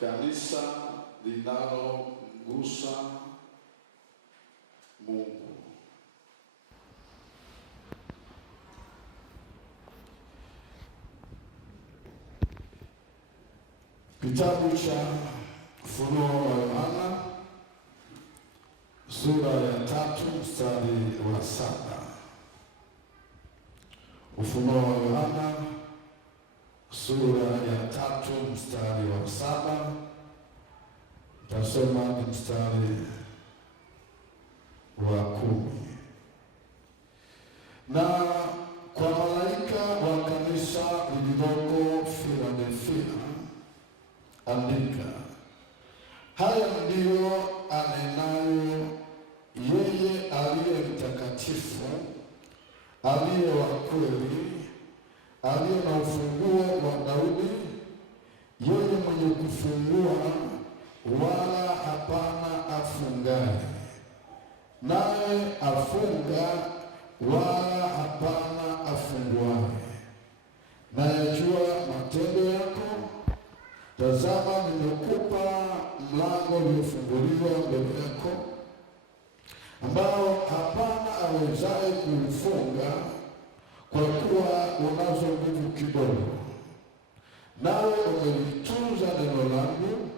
Kanisa linalomgusa Mungu. Kitabu cha Ufunuo wa Yohana sura ya 3 mstari wa 7. Ufunuo wa Yohana sura ya 3 mstari wa 7. Tasoma ni mstari wa 10. Na kwa malaika wa kanisa lililoko Filadelfia andika, haya ndiyo anenayo yeye aliye mtakatifu, aliye wa kweli, aliye na ufunguo wa Daudi, yeye mwenye kufungua wala hapana afungaye, naye afunga wala hapana afunguaye. Nayajua matendo yako. Tazama, nimekupa mlango uliofunguliwa mbele yako, ambao hapana awezaye kuufunga, kwa kuwa unazo nguvu kidogo. Nawe umelitunza neno langu,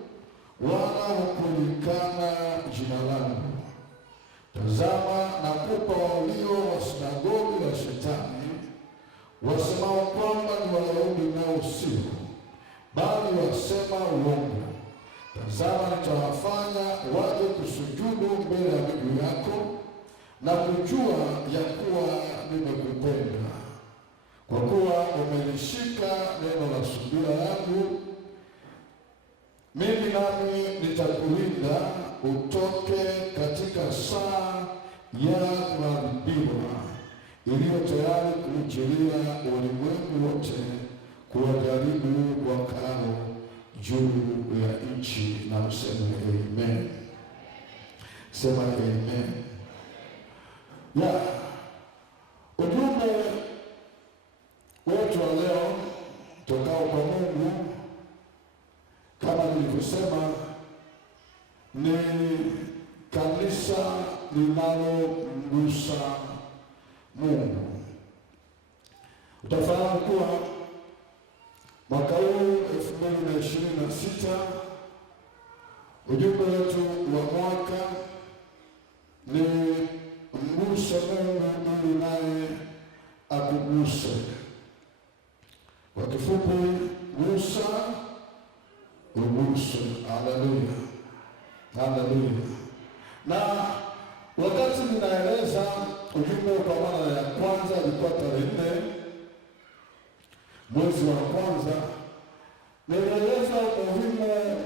wala hukulikana jina langu. Tazama, nakupa walio wa sinagogi la Shetani, wasemao kwamba ni Wayahudi nao sio, bali wasema uongo. Tazama, nitawafanya waje kusujudu mbele ya miguu yako, na kujua ya kuwa nimekupenda, kwa kuwa umelishika neno la subira yangu. Mimi nami nitakulinda utoke katika saa ya kuadhibiwa iliyo tayari kuujilia ulimwengu wote, kuwajaribu wakao juu ya nchi. Na mseme amen. Sema amen. Ya ujumbe wetu wa leo tokao kwa Mungu, kama nilivyosema, ni kanisa linalomgusa Mungu. Utafahamu kuwa mwaka huu 2026 ujumbe wetu wa mwaka ni mguse Mungu ili naye akuguse. Kwa kifupi, gusa uguse. Haleluya, haleluya. Na wakati ninaeleza ujumbe kwa mara ya kwanza, ilikuwa tarehe 4 mwezi wa kwanza, nilieleza umuhimu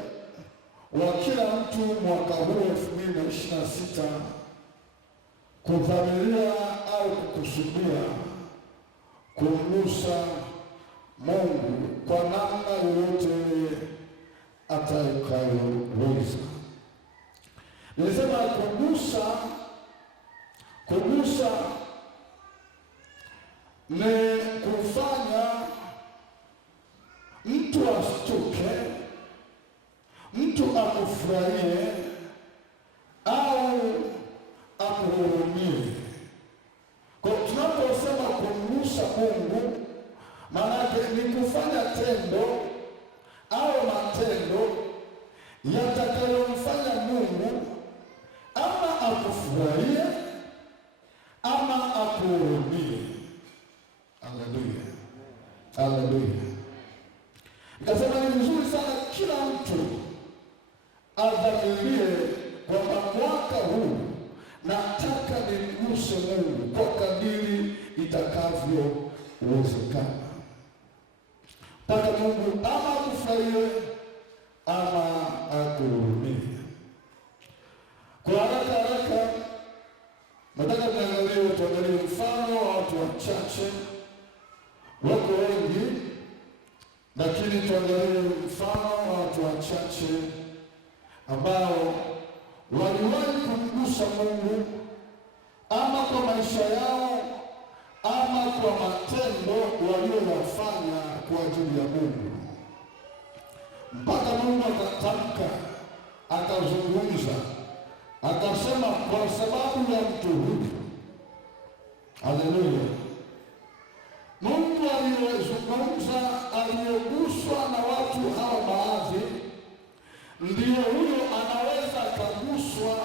wa kila mtu mwaka huu 2026 kudhamiria au kukusudia kumgusa Mungu kwa namna yoyote atakayoweza. Nilisema kugusa ni kufanya mtu ashtuke, mtu akufurahie au akuhurumie. Kwa tunaposema kumgusa Mungu, maana yake ni kufanya tendo au matendo yatakayomfanya Mungu ama akufurahie ama akuhurumie. Haleluya, haleluya. Nikasema ni vizuri sana kila mtu adhamirie kwamba mwaka huu nataka nimguse Mungu kwa kadiri itakavyowezekana, mpaka Mungu ama akufurahie ama akuhurumie. Kwa haraka nataka tuangalie mfano wa watu wachache. Wako wengi, lakini tuangalie mfano wa watu wachache ambao waliwahi kumgusa Mungu, ama kwa maisha yao ama kwa matendo walioyafanya kwa ajili ya Mungu. mpaka Mungu akasema kwa sababu ya mtu huyu, haleluya, Mungu aliyezungumza, aliyeguswa na watu hawa baadhi, ndiyo huyo anaweza akaguswa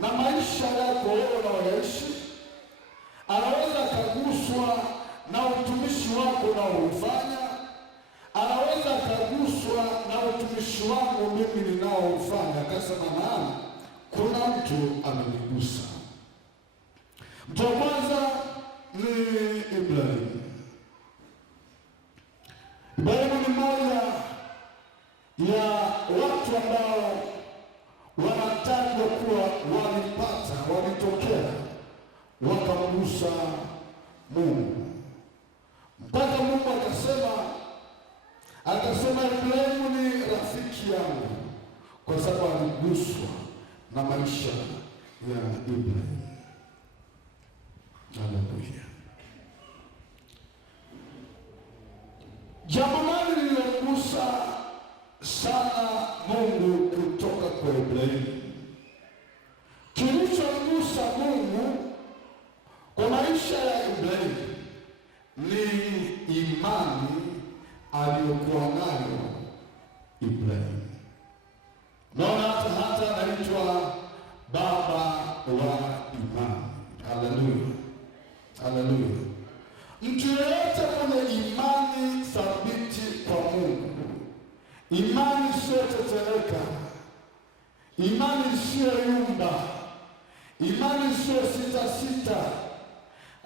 na maisha yako wewe unaoishi, anaweza akaguswa na utumishi wako unaoufanya, anaweza akaguswa na utumishi wangu mimi ninaoufanya. Akasema maana kuna mtu amenigusa. Mtu wa kwanza ni Ibrahimu. Ibrahimu ni mmoja ya watu ambao wanatajwa kuwa walitokea wakamgusa Mungu, mpaka Mungu akasema Ibrahimu ni rafiki yangu, kwa sababu aliguswa na maisha ya Ibrahimu. Haleluya. Jambo moja lililogusa sana Mungu kutoka kwa Ibrahimu, kilichomgusa Mungu kwa maisha ya Ibrahimu ni imani aliyokuwa nayo Ibrahimu. Naona hata anaitwa baba wa imani. Haleluya, haleluya. Mtu yeyote mwenye imani thabiti kwa Mungu, imani isiyotetereka, imani isiyoyumba, imani isiyo sita,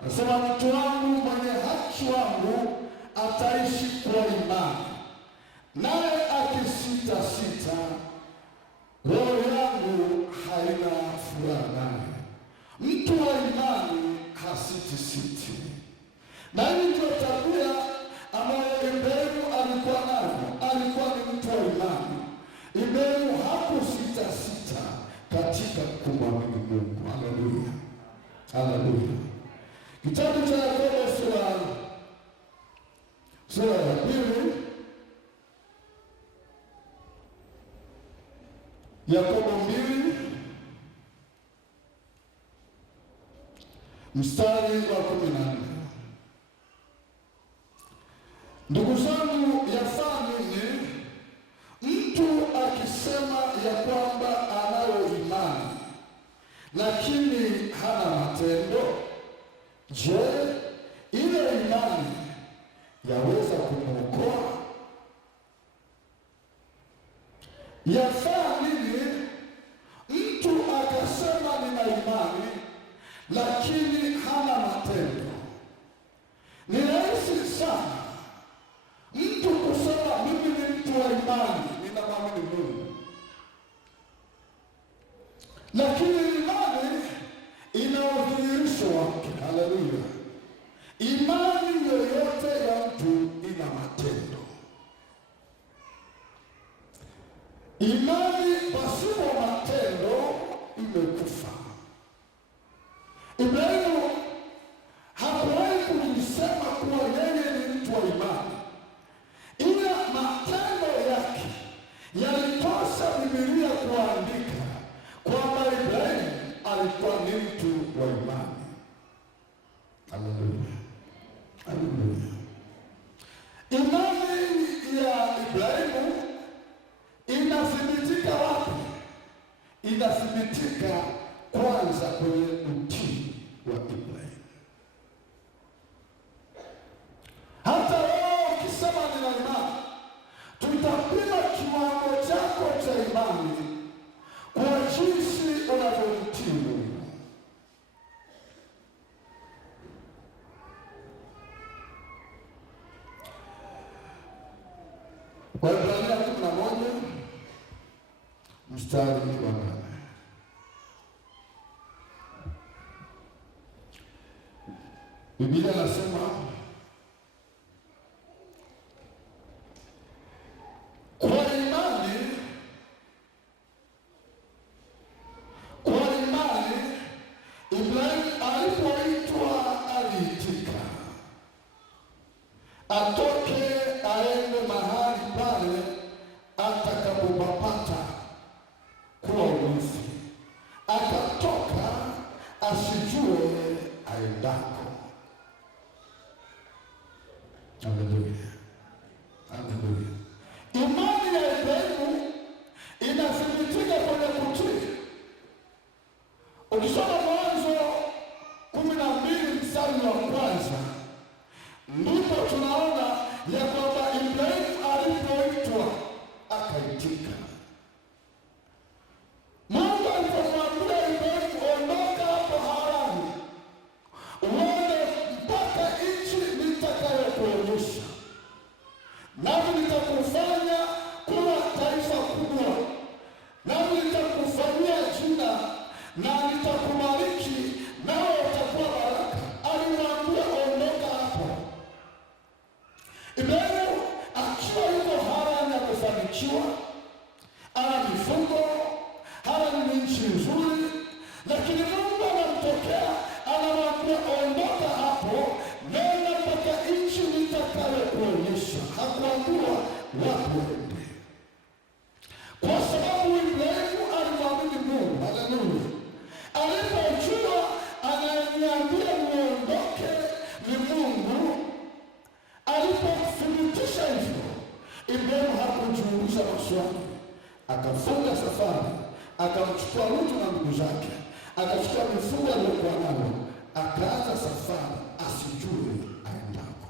anasema mtu wangu mwenye haki wangu ataishi kwa imani, naye akisita, roho yangu haina furaha naye. Mtu wa imani hasiti. Na hii ndio tabia ambayo Ibrahimu alikuwa nayo. Alikuwa ni mtu wa imani. Ibrahimu hakusita katika kumwamini Mungu. Haleluya, haleluya. Kitabu cha Yakobo sura ya 2, Yakobo 2 mstari wa 14. Ndugu zangu, yafaa nini mtu akisema ya kwamba anayo imani lakini hana matendo? Je, ile imani yaweza kumwokoa? Yafaa nini mtu akasema nina imani lakini hana matendo? Ni rahisi sana mtu kusema mimi ni mtu wa imani, ninamwamini Mungu, lakini imani ina udhihirisho wake. Haleluya. Imani yoyote ya mtu ina matendo. Imani pasipo matendo imekufa. Ibrahimu hakuwahi kujisema kuwa yeye ni mtu wa imani, ila matendo yake yalipasa Biblia kuandika kwamba Ibrahimu alikuwa ni mtu wa imani. Haleluya, haleluya. Imani ya Ibrahimu inathibitika wapi? Inathibitika kwanza kwenye utii wa Ibrahimu. Hata wewe ukisema nina imani, tutapima kiwango chako cha imani kwa jinsi unavyomtii Mungu. Waebrania 11 mstari wa 8. Biblia inasema kwa imani Ibrahimu alipoitwa aliitika, atoke aende mahali pale atakapopapata kuwa urithi. akaitika. Mungu alipomwambia Ibrahimu, ondoka hapo Harani, uende mpaka nchi nitakayokuonyesha, nami nitakufanya kuwa taifa kubwa, nami nitakufanyia jina na nitakubariki, nao utakuwa baraka. Alimwambia ondoka hapo. Ibrahimu akiwa yuko Harani amefanikiwa, ana mifugo, Harani ni nchi nzuri, lakini Mungu anamtokea anamwambia ondoka hapo, nenda mpaka nchi nitakayokuonyesha. Hakuambiwa wapi uende, kwa sababu Ibrahimu alimwamini Mungu. Haleluya! Alipojua ananiambia niondoke ni Mungu, alipothibitisha hivyo, Ibrahimu hakujiuliza maswali, akafunga safari, akamchukua Lutu na ndugu zake, akachukua mifugo aliyokuwa nayo, akaanza safari asijue aendako.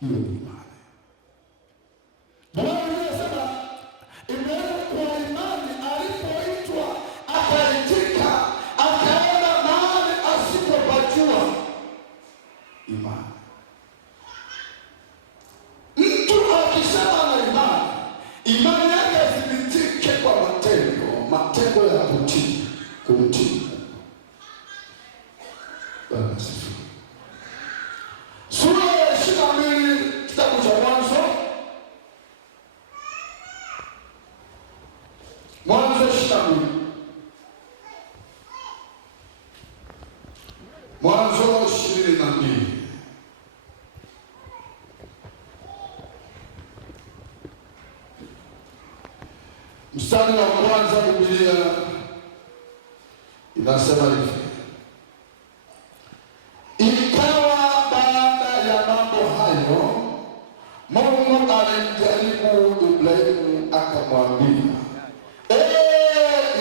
Hiyo ni imani. Bwana anasema Ibrahimu kwa imani alipoitwa akaitika, akaenda mahali asipopajua. Imani. Mtu akisema na imani, imani yake thibitike kwa matendo ya kutii, kumtii. Bwana asifiwe. Sura ya 22 kitabu cha Mwanzo 22. Mwanzo 22. Mstari wa kwanza, Biblia inasema hivi: ikawa baada ya mambo hayo, Mungu alimjaribu Ibrahimu akamwambia,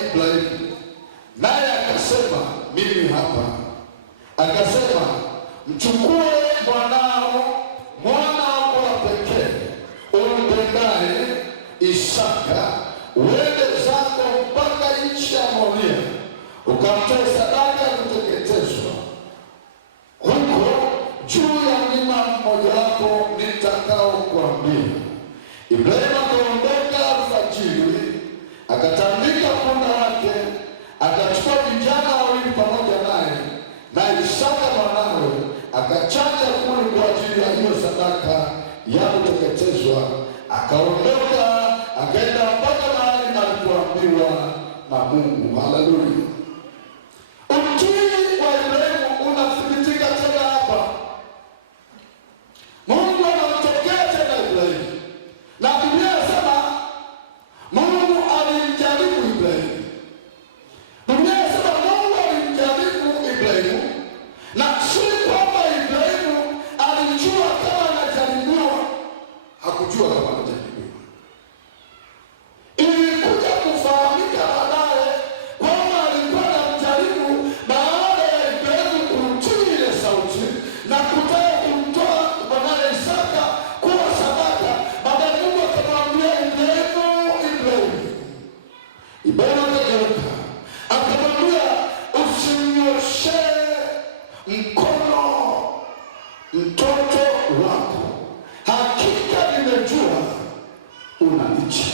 Ibrahimu, naye akasema, mimi hapa. Akasema, mchukue mwanao, mwana wako wa pekee umpendaye, Isaka, uende zako mpaka nchi ya Moria, ukamtoe sadaka ya kuteketezwa huko juu ya mlima mmojawapo nitakaokuambia. Ibrahimu akaondoka alfajiri, akatandika punda wake, akachukua vijana wawili pamoja naye, na Isaka mwanawe akachanja kuni kwa ajili ya hiyo sadaka ya kuteketezwa. Akaondoka akaenda mpaka mahali alipoambiwa na Mungu. Haleluya! Utii wa Ibrahimu unathibitika tena hapa. Mungu anamtokea tena Ibrahimu, na Biblia inasema Mungu alimjaribu Ibrahimu. Biblia inasema Mungu alimjaribu Ibrahimu, na si kwamba Ibrahimu alijua kama anajaribiwa. Hakujua kama anajaribiwa. Ilikuja kufahamika baadaye kwamba alikuwa anamjaribu baada ya Ibrahimu kutii ile sauti na kutaka kumtoa mwanawe Isaka kuwa sadaka. Baadaye Mungu akamwambia Ibrahimu. Ibrahimu akageuka akamwambia, usimnyoshe mkono mtoto wako, hakika nimejua unanicha.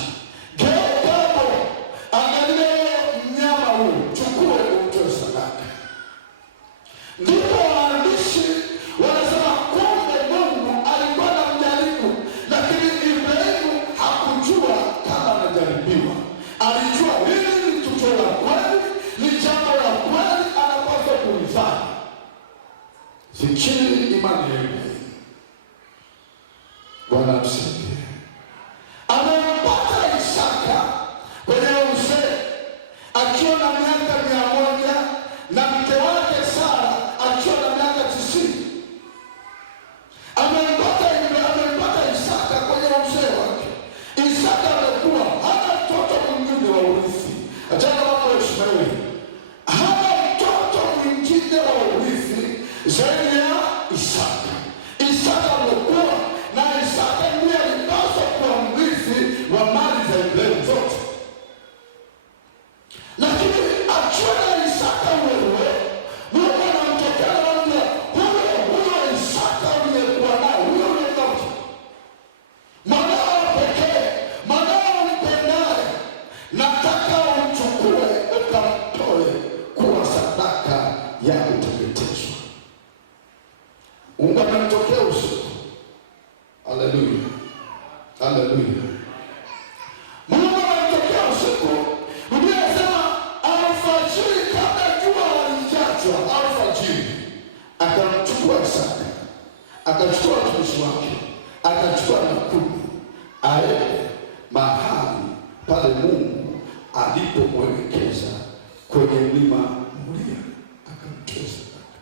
Geuka hapo, angalia mnyama huu, chukue umtoe sadaka. Ndipo waandishi wanasema kumbe Mungu alikuwa anamjaribu, lakini Ibrahimu hakujua kama anajaribiwa. Alijua hili ni tukio la kweli, ni jambo la kweli anapaswa kulifanya. Fikiri imani ya Ibrahimu. Bwana tusaidie. Amempata Isaka kwenye uzee akiwa na miaka 100 na mke wake Sara akiwa na miaka 90. Amempata Isaka kwenye uzee wake. Isaka amekuwa hana mtoto mwingine wa urithi. Achana mambo ya Ishmaeli. Hana mtoto mwingine wa urithi zaidi ya Isaka. mahali pale Mungu alipomwelekeza kwenye mlima Moria, akamtoa sadaka.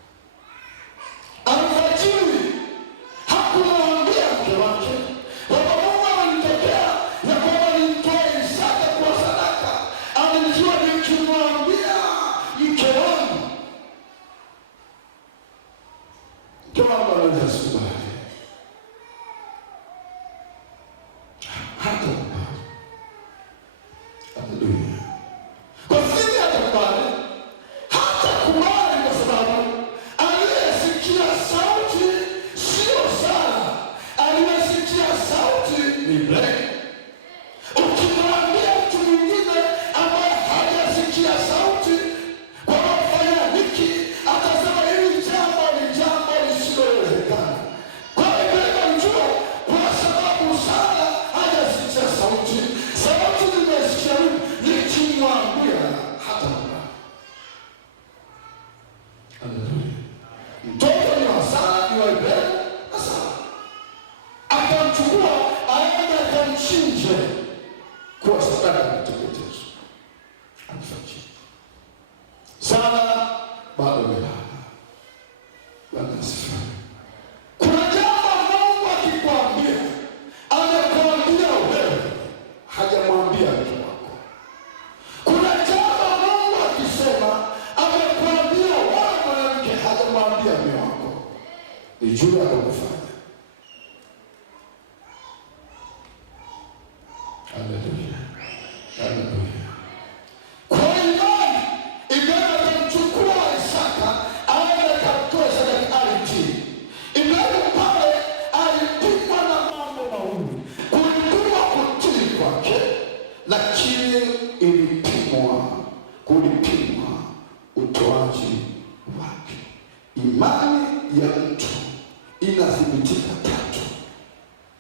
Alfajiri hakumwambia mke wake kwamba Mungu amenitokea ya kwamba nimtoe Isaka kwa sadaka. Alijua nikimwambia mke wangu anaweza sikubali. Hata haleluya. Kwa sisi hatakubali, hatakubali kwa sababu aliyesikia sauti sio Sara, aliyesikia sauti ni Ibrahimu. Ukimwambia mtu mwingine ambaye hajasikia sauti kwa kufanya hiki, atasema hili jambo ni jambo lisilowezekana. Kwa Ibrahimu alijua kwa sababu Sara hajasikia sauti, sauti nimesikia nikimwambia hata kubali. Haleluya. Mtoto ni wa Sara, ni wa Ibrahimu na Sara. Akamchukua aende akamchinje kwa sadaka ya kuteketezwa. Alifanya. Sara bado amelala. Bwana asifiwe. Kuna jambo Mungu akikwambia, amekwambia wewe, hajamwambia mtu wako. Kuna jambo Mungu akisema, amekwambia wewe mwanamke, hajamwambia mume wako. Ni juu yako kufanya. Haleluya. Haleluya. Kwa imani Ibrahimu akamchukua Isaka aende akamtoa sadaka ardhini. Ibrahimu pale alipimwa na mambo mawili. Kulipimwa kutii kwake, lakini kulipimwa utoaji wake. Imani ya mtu inathibitika tatu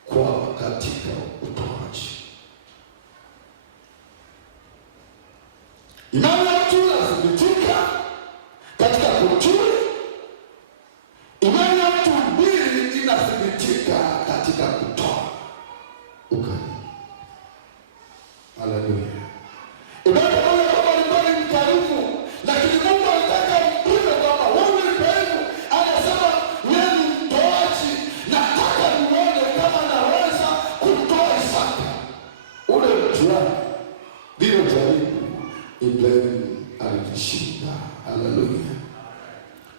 kwa katika utoaji. Imani ya mtu inathibitika katika kutii. Imani ya mtu mbili inathibitika katika kutoa. Haleluya. Ibrahimu alikuwa ni mkarimu, lakini Mungu alitaka mpime kwamba wewe Ibrahimu, anasema wewe ni mtoaji, nataka nione kama naweza kutoa Isaka. Ule mtihani ndio jaribu Ibrahimu alishinda. Haleluya.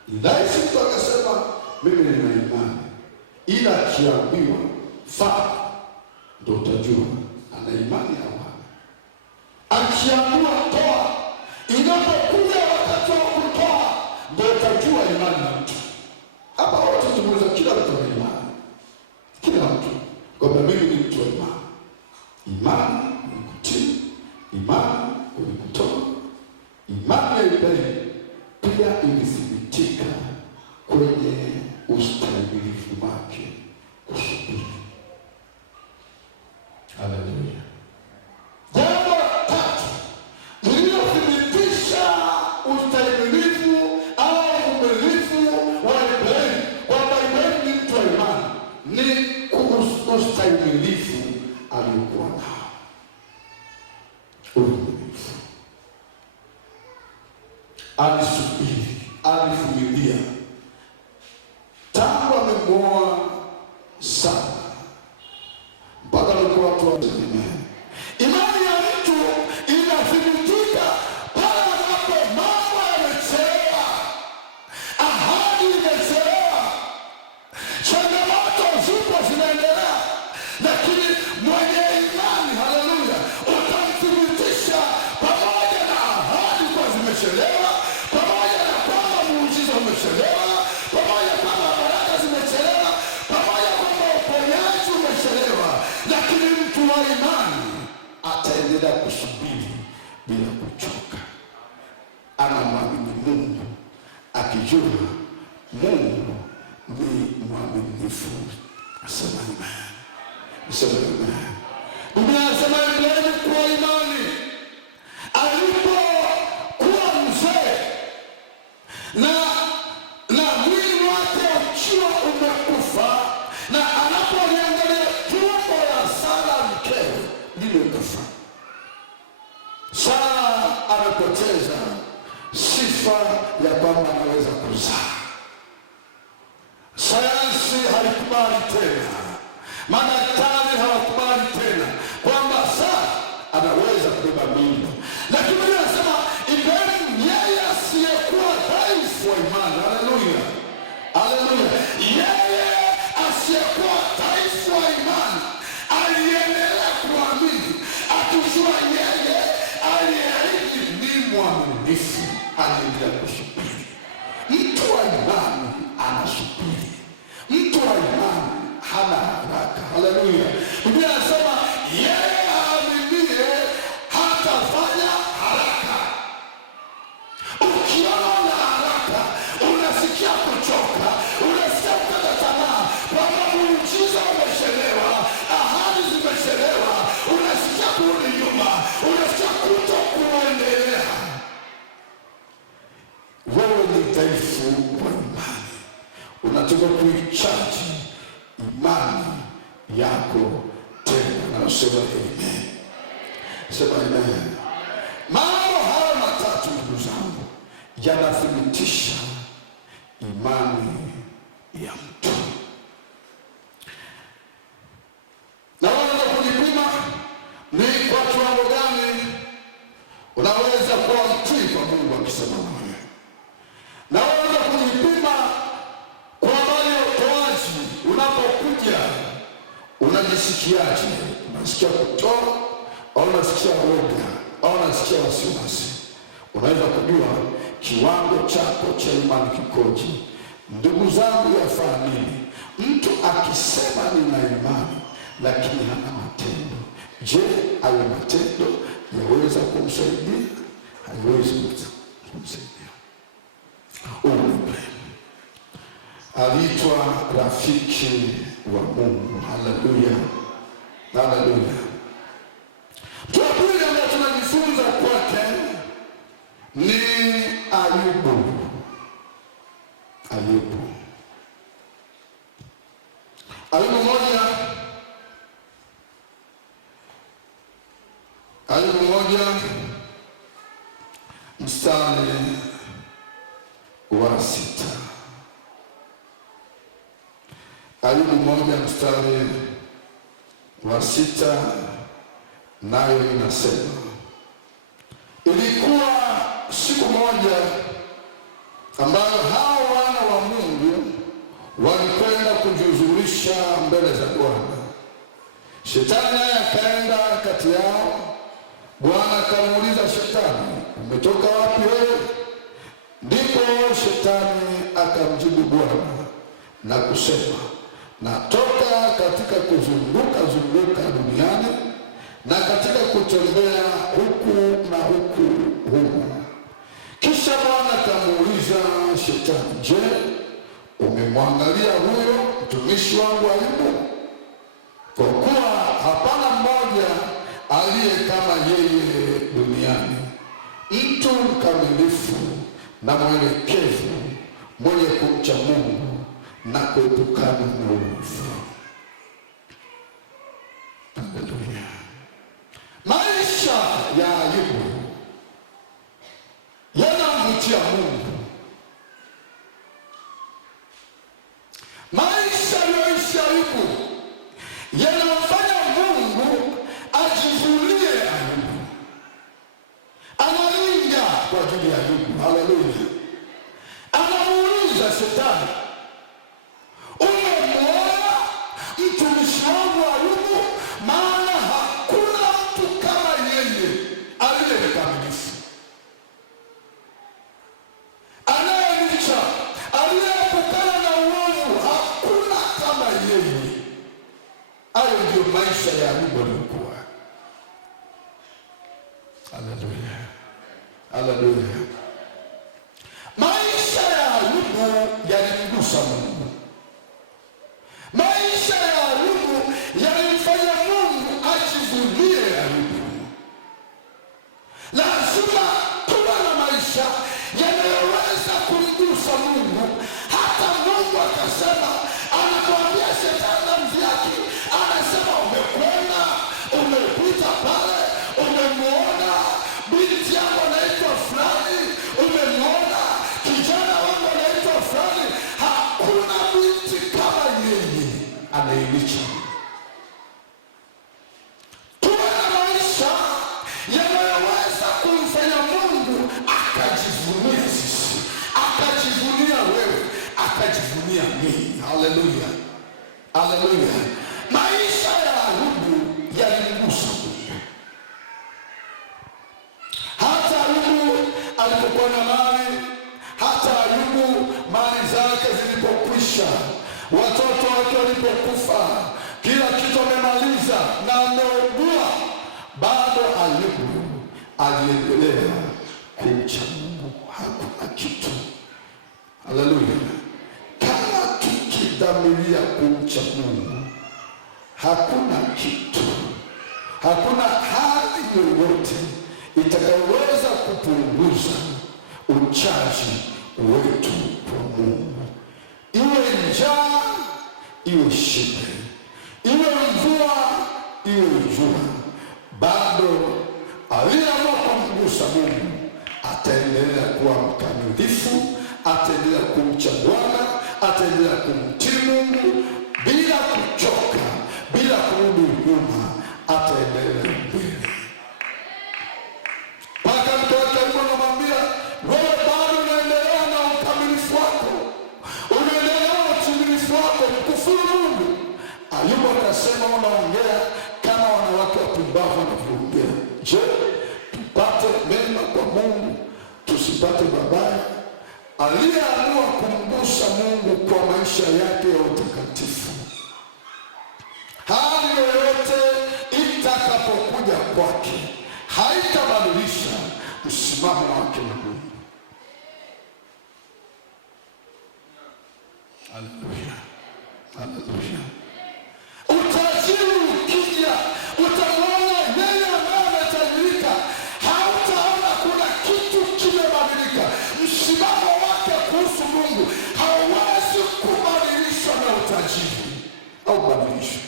Ndaisi mtu akasema mimi nina imani, ila akiambiwa faa ndio utajua ana imani au hana. Akiambiwa toa, inapokuja wakati wa kutoa ndio utajua imani ya mtu. Hapa wote tumeuliza, kila mtu ana imani, kila mtu kwamba mimi ni mtu wa imani. Imani ni kutii, imani ni kutoa. Imani ya Ibrahimu pia ilithibitika kwenye ustahimilivu wake kusubiri. Haleluya. Jambo la tatu lililothibitisha ustahimilivu au uvumilivu wa Ibrahimu, kwamba Ibrahimu ni mtu wa imani, ni ustahimilivu aliokuwa nao. Uvumilivu. Alisubiri, alivumilia tangu amemwoa Sara mpaka alikuwa watu wa dunia. Imani ya mtu inathibitika pale ambapo mambo yamechelewa, ahadi imechelewa, changamoto zipo zinaendelea, lakini mwenye imani, haleluya, utamthibitisha pamoja na ahadi kwa zimechelewa, pamoja na kwamba muujiza umechelewa, pamoja kwamba baraka zimechelewa, pamoja kwamba uponyaji umechelewa, lakini mtu wa imani ataendelea kusubiri bila kuchoka. Anamwamini Mungu akijua Mungu ni mwaminifu. Asema amen. Asema amen. Biblia inasema Ibrahimu kwa imani alipokuwa mzee na mwili wake ukiwa umekufa, na anapoliangalia tumbo la Sara mkewe lile mataifa. Sara amepoteza sifa ya kwamba anaweza kuzaa. Sayansi haikubali tena, madaktari hawakubali tena kwamba Sara anaweza kubeba mimba. Lakini Biblia inasema Ibrahimu, yeye asiyekuwa dhaifu wa imani, haleluya, haleluya, yeye asiyekuwa dhaifu wa imani aliendelea kuamini, akijua yeye aliyeahidi ni mwaminifu, aliendelea kusubiri. Mtu wa imani anasubiri, mtu wa imani hana haraka. Haleluya. Biblia inasema yeye aaminie hatafanya haraka. Ukiona una haraka, unasikia kuchoka, unasikia kukata tamaa, kwamba muujiza umechelewa, ahadi zimechelewa, unasikia kurudi nyuma, unasikia kutokuendelea, wewe ni dhaifu wa imani. Unataka kuichaji imani yako tena. Na usema amen. Sema amen. Mambo haya matatu, ndugu zangu, yanathibitisha imani ya mtu. Na unaweza kujipima ni kwa kiwango gani unaweza kuwa mtii kwa Mungu akisema nawe. Na unaweza kujipima kwa habari ya utoaji. Unapokuja unajisikiaje? Unasikia kutoa au unasikia woga au unasikia wasiwasi? Unaweza kujua kiwango chako cha imani kikoje. Ndugu zangu, yafaa nini mtu akisema nina imani lakini hana matendo? Je, ayo matendo yaweza kumsaidia? Haiwezi kumsaidia. Aliitwa rafiki wa Mungu. Haleluya, haleluya. Tuapili ambayo tunajifunza kwake ni Ayubu. Ayubu moja mstari wa 6. Ayubu moja mstari wa 6, nayo inasema, ilikuwa siku moja ambayo hao wana wa Mungu walikwenda kujizurisha mbele za Bwana. Shetani naye akaenda kati yao. Bwana akamuuliza Shetani, umetoka wapi wewe? Ndipo Shetani akamjibu Bwana na kusema, natoka katika kuzunguka duniani na katika kutembea huku na huku humu. Kisha Bwana akamuuliza Shetani, je, umemwangalia huyo mtumishi wangu Ayubu? Kwa kuwa hapana mmoja aliye kama yeye duniani, mtu mkamilifu na mwelekevu, mwenye kumcha Mungu na kuepukana na uovu. Haleluya. Maisha ya Ayubu yanamvutia Mungu. Maisha aliyoishi Ayubu yanamfanya Mungu ajivunie Ayubu. Analinga kwa ajili ya Ayubu. Haleluya. Anamuuliza Shetani, umemwona mtumishi wangu Ayubu? Maana hakuna mtu kama yeye aliye mkamilifu, anayemcha, aliyeepukana na uovu. Hakuna kama yeye. Hayo ndio maisha ya Ayubu alikuwa. Haleluya, haleluya. Maisha ya Ayubu yalimgusa Mungu. Maisha ya Ayubu yalimfanya Mungu ajivunie Ayubu. Lazima tuwe na maisha yanayoweza kumgusa Mungu, hata Mungu akasema, anakuambia Shetani na mvyaki, anasema umekwenda, umepita pale aliamini. Haleluya, haleluya. Maisha ya Ayubu yalimgusa Mungu. Hata Ayubu alipokuwa na mali, hata Ayubu mali zake zilipokwisha, watoto wake walipokufa, kila kitu amemaliza na ameugua, bado Ayubu aliendelea kumcha Mungu. Hakuna kitu, haleluya, kama tukidhamiria kumcha Mungu, hakuna kitu, hakuna hali yoyote itakayoweza kupunguza uchaji wetu kwa Mungu. Iwe njaa, iwe shida, iwe mvua, iwe jua, bado aliyeamua kumgusa Mungu ataendelea kuwa mkamilifu, ataendelea kumcha Bwana, ataendelea kumtii Mungu bila kuchoka, bila kurudi nyuma, ataendelea mbele. Mpaka mtu wake anamwambia, wewe bado unaendelea na ukamilifu wako, unaendelea na utimilifu wako, mkufuru Mungu. Ayubu akasema, unaongea kama wanawake wapumbavu wanavyoongea. Je, tupate mema kwa Mungu, tusipate mabaya? Aliyeamua kumgusa Mungu kwa maisha yake ya utakatifu, hali yoyote itakapokuja kwake haitabadilisha msimamo wake na Mungu. Haleluya, haleluya. Utajiri ukija, utamwona yeye ambaye ametajirika, hautaona kuna kitu kimebadilika. Msimamo wake kuhusu Mungu hauwezi kubadilishwa na utajiri au kubadilishwa,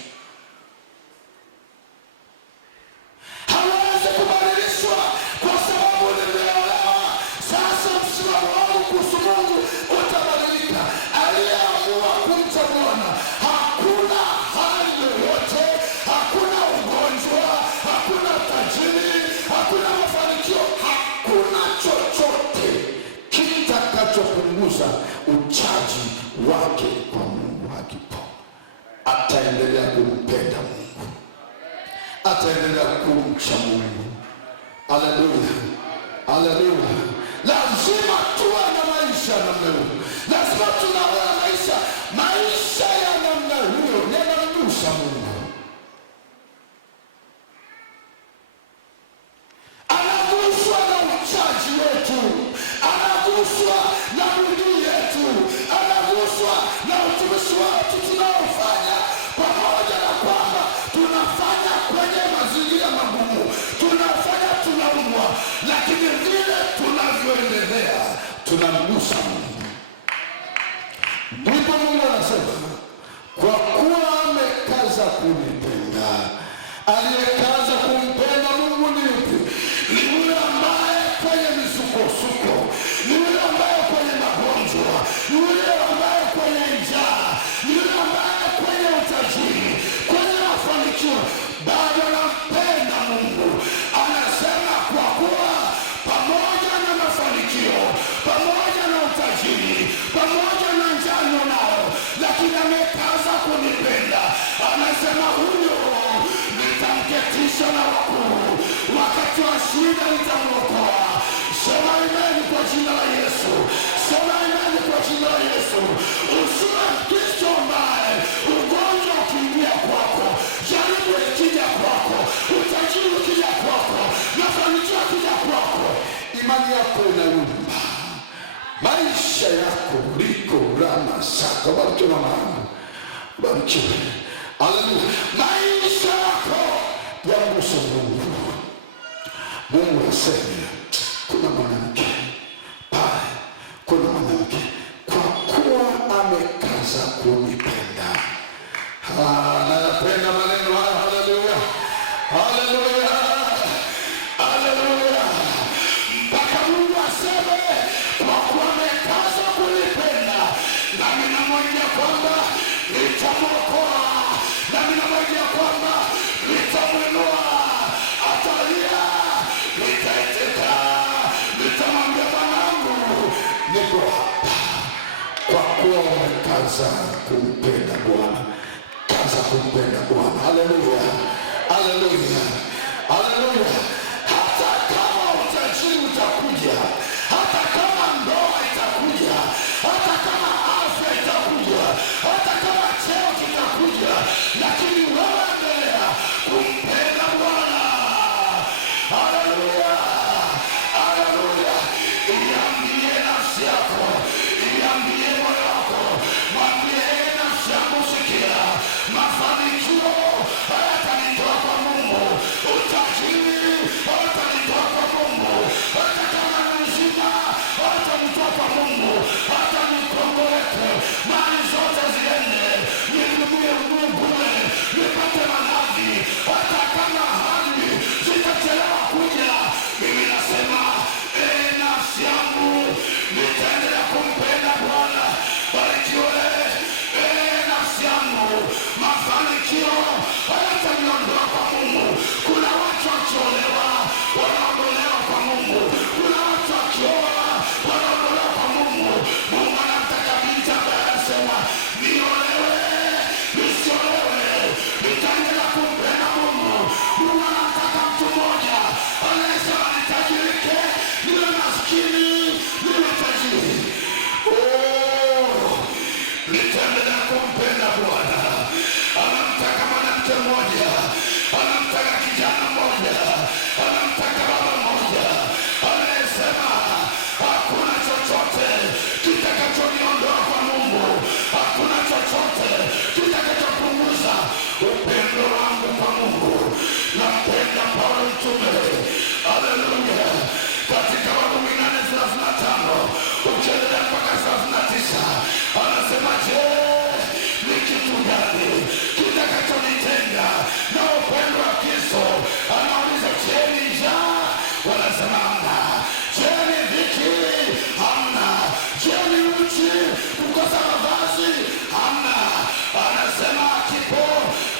hawezi kubadilishwa kwa sababu nimeolewa sasa msimamo wangu kuhusu Mungu utabadilika. Aliyeamua kumcha Bwana, hakuna hali yoyote, hakuna ugonjwa, hakuna tajiri, hakuna mafanikio, hakuna chochote kitakachopunguza uchaji wake kwa Mungu. Hakipo. Ataendelea kumpenda Mungu, ataendelea kumcha Mungu. Haleluya, haleluya. Lazima tuwe na maisha ya namna hiyo, lazima tunawe na maisha ya namna hiyo yanamgusa Mungu. Anaguswa na uchaji wetu, anaguswa na bidii yetu, anaguswa na utumishi wetu tunaofanya, pamoja na kwamba tunafanya kwenye mazingira magumu, tunafanya tunaumwa, lakini vile tunavyoendelea tunamgusa Mungu. Ndipo Mungu anasema, kwa kuwa amekaza kunipenda. Aliyekaza kumpenda Mungu ni yupi? Ni yule ambaye kwenye misukosuko, ni yule ambaye kwenye magonjwa, ni yule ambaye kwenye njaa, ni yule ambaye kwenye utajiri, kwenye mafanikio, bado anampenda Mungu. Anasema, kwa kuwa pamoja na mafanikio, pamoja na utajiri, pamoja na njaa nao, lakini amekaza kunipenda. Anasema, huyo nitamketisha na wakuu, wakati wa shida nitamwokoa. Sema imani kwa jina la Yesu, sema imani kwa jina la Yesu. Usiwe Mkristo ambaye ugonjwa ukiingia kwako, jaribu ikija kwako, utajiri ukija kwako, mafanikio ukija kwako, imani yako inayumba, maisha yako liko rama saka. Barikiwe mama, barikiwe. Haleluya. Maisha yako yamgusa Mungu. Mungu aseme, kuna mwanamke pale, kuna mwanamke, kwa kuwa amekaza kunipenda. Anapenda maneno haya. Haleluya, haleluya, haleluya. Mpaka Mungu aseme, kwa kuwa amekaza kunipenda, nami namwambia kwamba nitamwokoa, nami namwambia kwamba nitamwinua. Atalia, nitaiteka. kaza kumpenda Bwana, kaza kumpenda Bwana. Haleluya, haleluya, haleluya. Hata kama utajiri utakuja, hata kama ndoa itakuja, hata kama afya itakuja, hata kama cheo kitakuja, lakini wewe endelea kumpenda Bwana. Haleluya, haleluya. Iambie nafsi yako, iambie moyo wako, mwambie nafsi yako, sikia, mafanikio hayatanitoa kwa Mungu, utajiri hayatanitoa kwa Mungu, hata kama ni uzima hayatanitoa kwa Mungu, hata nikomboleke, mali zote ziende, nihudumie bure, nipate maradhi, hata kama hadi zitachelewa kuja, mimi nasema nafsi yangu nitaendelea kumpenda Bwana. Barikiwe nafsi yangu, mafanikio hayataniondoa kwa Mungu. Kuna watu wakiolewa wanaondolewa kwa Mungu, kuna watu wakioa wanaondolewa kwa Mungu. Mungu anamtaka binti ambaye anasema niolewe nisiolewe, nitaendelea kumpenda Mungu. Mungu anamtaka mtu mmoja anayesema nitajirike niwe maskini niwe tajiri. Nitaendelea kumpenda Bwana. Anamtaka mwanamke mmoja, anamtaka kijana mmoja, anamtaka baba mmoja anayesema hakuna chochote kitakachoniondoa kwa Mungu, hakuna chochote kitakachopunguza upendo wangu kwa Mungu. Nampenda Paulo mtume, haleluya, katika Warumi 8:35 ukiendelea mpaka 39 anasema, je, ni kitu gani kitakachonitenga na upendo wa Kristo? Anauliza, je, ni njaa? Wanasema hamna. Je, ni dhiki? Hamna. Je, ni uchi, kukosa mavazi? Hamna. Anasema kipo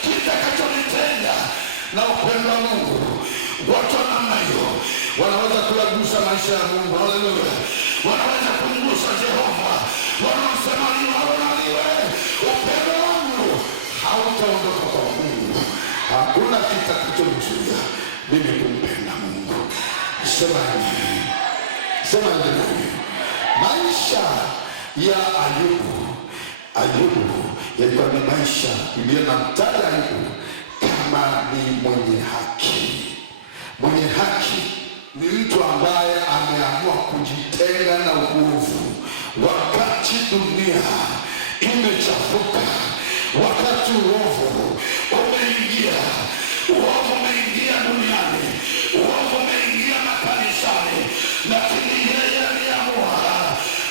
kitakachonitenga na upendo wa Mungu. Watu wa namna hiyo wanaweza kuyagusa maisha ya Mungu. Haleluya, wanaweza kumgusa Jehova. Wanasema liwe upendo wangu hautaondoka kwa Mungu. Hakuna kitakachonizuia mimi kumpenda Mungu. Sema nini? Sema nini? Maisha ya Ayubu yalikuwa ni maisha iliyomtaja Ayubu kama ni mwenye haki. Mwenye haki ni mtu ambaye ameamua kujitenga na uovu. Wakati dunia imechafuka, wakati uovu umeingia duniani, uovu umeingia makanisani, lakini yeye aliamua,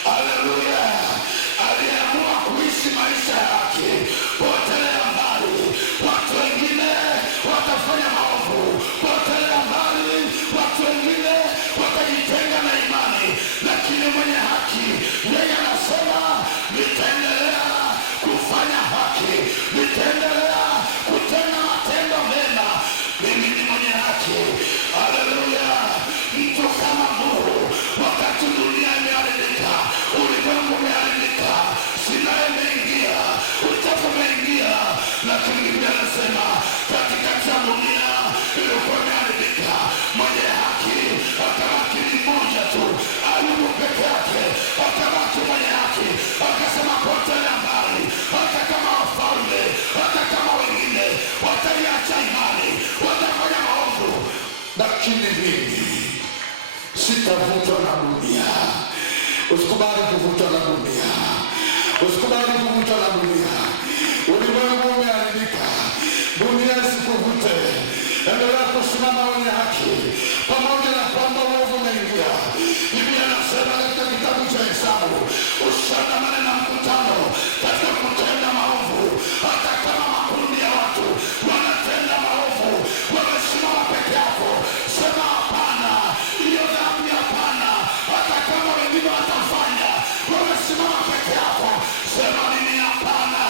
haleluya, aliamua kuishi maisha yake, potelea mbali. Watu wengine watafanya maovu, potelea mbali. Watu wengine watajitenga na imani, lakini mwenye haki yeye anasema nitaendelea kufanya haki, nitaendelea kutenda matendo mema. Mimi ni mwenye haki, haleluya. Mtu kama Nuhu, wakati dunia imeharibika, ulimwengu umeharibika, shida imeingia, uchafu umeingia, lakini Biblia inasema katikati ya dunia ilikuwa imeharibika, mwenye haki akabaki mmoja tu, Ayubu peke yake akabaki mwenye haki. Akasema potelea mbali, hata kama wafalme, hata kama wengine wataiacha imani, watafanya maovu, lakini mimi sitavutwa na dunia. Usikubali kuvutwa na dunia, usikubali kuvutwa na dunia. Ulimwengu umeharibika, dunia isikuvute. Endelea kusimama wenye haki, pamoja na kwamba uovu umeingia. Biblia inasema katika kitabu cha Hesabu, ushikamane na mkutano katika kutenda maovu. Hata kama makundi ya watu wanatenda maovu, wamesimama peke yako, sema hapana, hiyo dhambi hapana. Hata kama wengine watafanya, wamesimama peke yako, sema mimi hapana,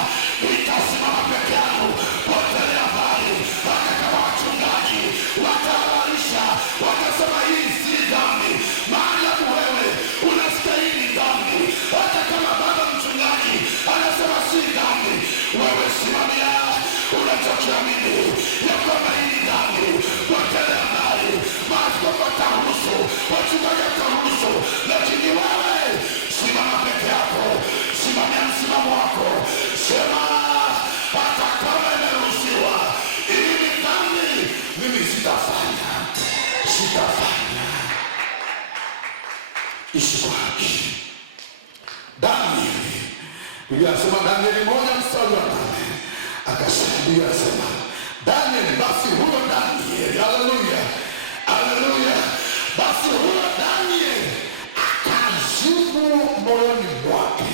nitasimama peke yangu, potelea mbali. Hata kama wachungaji watahabarisha, watasema hii si dhambi, maadamu wewe unastahili dhambi. Hata kama baba mchungaji anasema wachungaji wataruhusu, lakini wewe simama peke yako, simamia msimamo wako, sema hata kama imeruhusiwa, hii ni dhambi, mimi sitafanya. Ishi kwa haki. Danieli, Biblia inasema Danieli 1:8, akasema, Biblia inasema Danieli, basi huyo Danieli, haleluya, haleluya, basi huyo Danieli akazibu moyoni mwake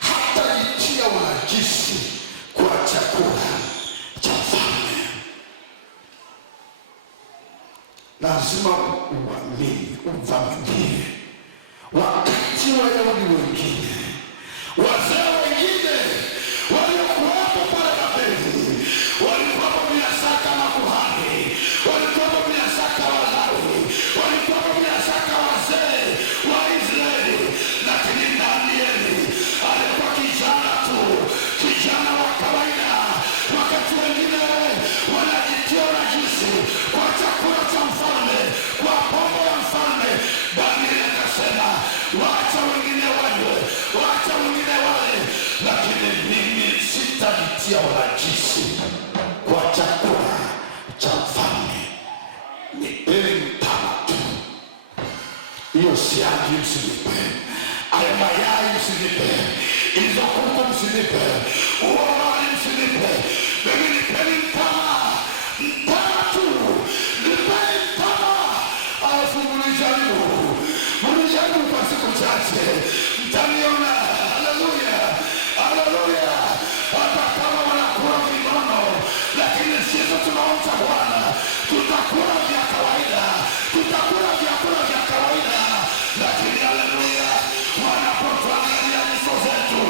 hatajitia unajisi kwa chakula cha mfalme. Lazima uamini, uvamilie. Wakati Wayahudi wengine, wazee wengine waliokuwapo pale Babeli, walikuwapo bila shaka makuhani, walikuwapo bila shaka Walawi, walikuwapo bila shaka wazee wa Israeli, lakini Danieli alikuwa kijana tu, kijana wa kawaida. Wakati wengine wanajitia unajisi kwa chakula cha mfalme, kwa pombe ya mfalme, Danieli akasema, wacha wengine wanywe, wacha wengine wale, lakini mimi sitajitia unajisi kwa chakula cha mfalme. Nipeni mtama tu, hiyo siagi msinipe, ayo mayai msinipe, hizo kuku msinipe, uo mali msinipe, mimi nipeni mtama tu, nipeni mtama. Alafu mnijaribu kwa siku chache, mtaniona. Haleluya, haleluya. Hata kama wanakula vinono, lakini sisi tunaomcha Bwana, tutakula vya kawaida, tutakula vyakula vya kawaida, lakini haleluya, wanapotuangalia nyuso zetu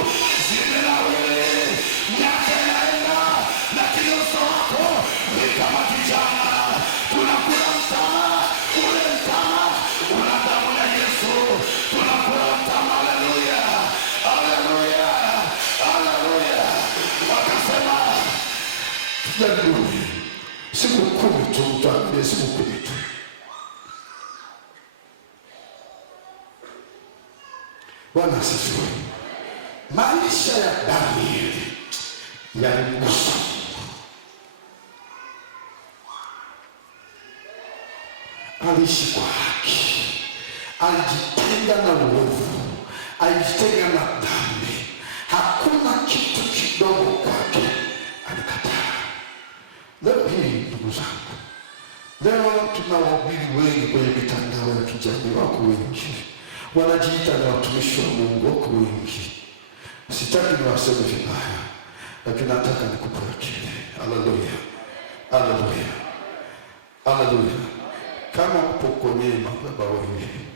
zimenawiri, miaka inaenda, lakini uso wako ni kama kijana. Tunakula mtama, ule mtama una damu ya Yesu, tunakula mtama. Haleluya, haleluya, haleluya. Wakasema tujaribu siku 10 tu, tuangalie siku 10 tu. Bwana asifiwe. Maisha ya Danieli yaligusa. Aliishi kwa haki, alijitenga na uovu, alijitenga na dhambi. Hakuna kitu kidogo kwake alikataa. Leo hii ndugu zangu, leo tuna wahubiri wengi kwenye mitandao ya kijamii, wako wengi wanajiita na watumishi wa Mungu, wako wengi. Sitaki niwaseme vibaya, lakini nataka nikupe akili. Haleluya, haleluya, haleluya. Kama upo kwenye madhabahu hii,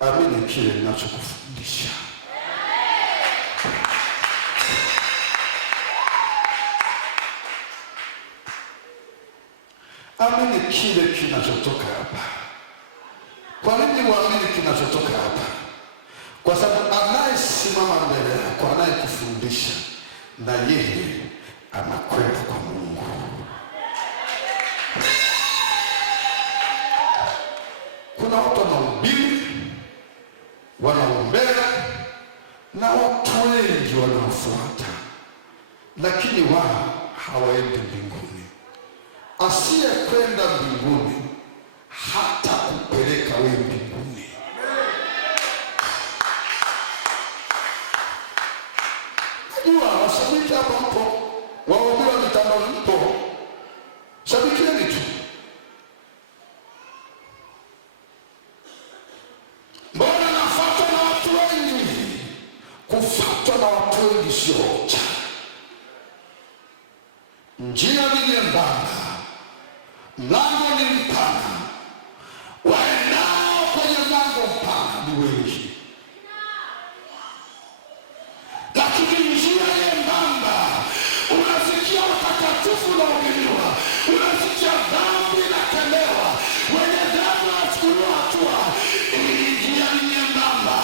amini kile ninachokufundisha. Amini kile kinachotoka hapa. Kwa nini uamini kinachotoka hapa? Kwa sababu anayesimama mbele yako, anayekufundisha, na yeye anakwenda kwa Mungu. Kuna watu wanahubiri, wanaombea, na watu wengi wanaofuata, lakini wao hawaendi mbinguni. Asiyekwenda mbinguni hata kupeleka wewe mbinguni. Najua washabiki hapa mpo, wahubiri wa mitandao mpo, shabikieni tu. Mbona nafuatwa na watu wengi? Kufuatwa na watu wengi sio hoja. Njia ni nyembamba, mlango ni mpana, waendao kwenye mlango mpana ni wengi, lakini njia nyembamba, unasikia watakatifu wanaohubiriwa, unasikia dhambi inakemewa, wenye dhambi wanachukuliwa hatua. Njia ni nyembamba,